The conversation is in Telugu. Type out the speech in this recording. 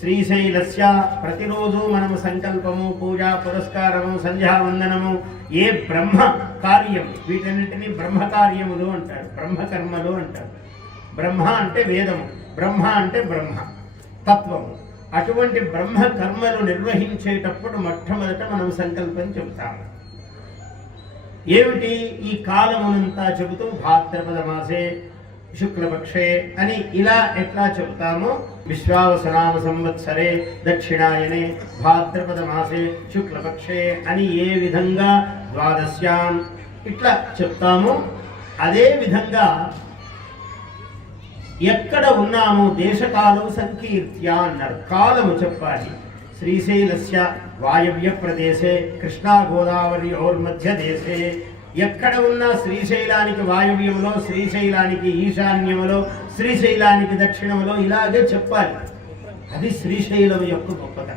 శ్రీశైలస్య ప్రతిరోజు మనము సంకల్పము పూజ పురస్కారము సంధ్యావందనము ఏ బ్రహ్మ కార్యం వీటన్నిటిని బ్రహ్మ కార్యములు అంటారు, బ్రహ్మకర్మలు అంటారు. బ్రహ్మ అంటే వేదము, బ్రహ్మ అంటే బ్రహ్మ తత్వము. అటువంటి బ్రహ్మ కర్మలు నిర్వహించేటప్పుడు మొట్టమొదట మనం సంకల్పం చెబుతాము. ఏమిటి ఈ కాలమునంతా చెబుతూ భాద్రపద మాసే శుక్లపక్షే అని ఇలా ఎట్లా చెబుతామో, విశ్వావసనామ సంవత్సరే దక్షిణాయనే భాద్రపద మాసే శుక్లపక్షే అని ఏ విధంగా ద్వాదశ్యాం ఇట్లా చెప్తామో అదే విధంగా ఎక్కడ ఉన్నామో దేశకాలం సంకీర్త్య అన్నారు. కాలము చెప్పాలి. శ్రీశైలస్య వాయవ్య ప్రదేశే కృష్ణా గోదావరి మధ్య దేశే, ఎక్కడ ఉన్నా శ్రీశైలానికి వాయవ్యంలో, శ్రీశైలానికి ఈశాన్యములో, శ్రీశైలానికి దక్షిణంలో ఇలాగే చెప్పాలి. అది శ్రీశైలం యొక్క గొప్పతనం.